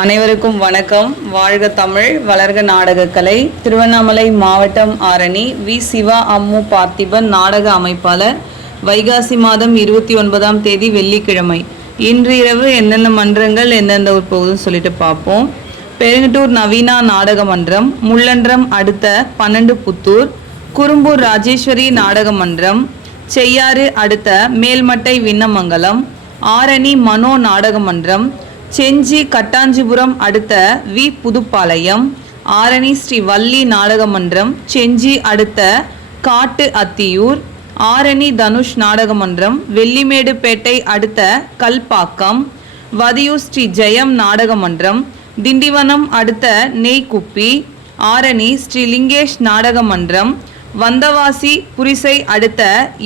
அனைவருக்கும் வணக்கம். வாழ்க தமிழ், வளர்க நாடகக்கலை. திருவண்ணாமலை மாவட்டம் ஆரணி வி. சிவா அம்மு பார்த்திபன் நாடக அமைப்பாளர். வைகாசி மாதம் 29ஆம் தேதி வெள்ளிக்கிழமை. இன்று இரவு எந்தெந்த மன்றங்கள் எந்தெந்த ஊர் போகுதுன்னு சொல்லிட்டு பார்ப்போம். பெருங்கட்டூர் நவீனா நாடக மன்றம், முள்ளன்றம் அடுத்த 12 புத்தூர், குறும்பூர் ராஜேஸ்வரி நாடக மன்றம், செய்யாறு அடுத்த மேல்மட்டை விண்ணமங்கலம், ஆரணி மனோ நாடக மன்றம், செஞ்சி கட்டாஞ்சிபுரம் அடுத்த வி. புதுப்பாளையம், ஆரணி ஸ்ரீ வள்ளி நாடக மன்றம், செஞ்சி அடுத்த காட்டு அத்தியூர், ஆரணி தனுஷ் நாடக மன்றம், வெள்ளிமேடுபேட்டை அடுத்த கல்பாக்கம், வதியூர் ஸ்ரீ ஜெயம் நாடக மன்றம், திண்டிவனம் அடுத்த நெய்க்குப்பி, ஆரணி ஸ்ரீ லிங்கேஷ் நாடக மன்றம், வந்தவாசி புரிசை அடுத்த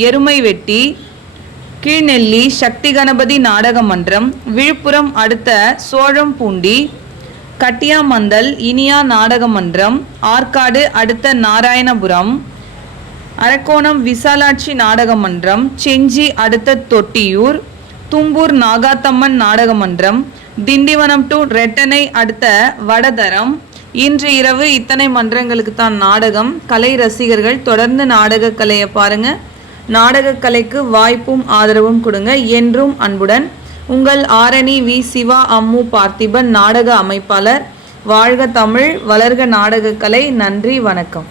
எருமைவெட்டி, கீழ்நெல்லி சக்தி கணபதி நாடக மன்றம், விழுப்புரம் அடுத்த சோழம்பூண்டி, கட்டியாமந்தல் இனியா நாடக மன்றம், ஆற்காடு அடுத்த நாராயணபுரம், அரக்கோணம் விசாலாட்சி நாடக மன்றம், செஞ்சி அடுத்த தொட்டியூர், தும்பூர் நாகாத்தம்மன் நாடக மன்றம், திண்டிவனம் டு ரெட்டனை அடுத்த வடதரம். இன்று இரவு இத்தனை மன்றங்களுக்கு தான் நாடகம். கலை ரசிகர்கள் தொடர்ந்து நாடக கலையை பாருங்க. நாடகக்கலைக்கு வாய்ப்பும் ஆதரவும் கொடுங்க. என்றும் அன்புடன் உங்கள் ஆரணி வி. சிவா அம்மு பார்த்திபன் நாடக அமைப்பாளர். வாழ்க தமிழ், வளர்க நாடகக்கலை. நன்றி, வணக்கம்.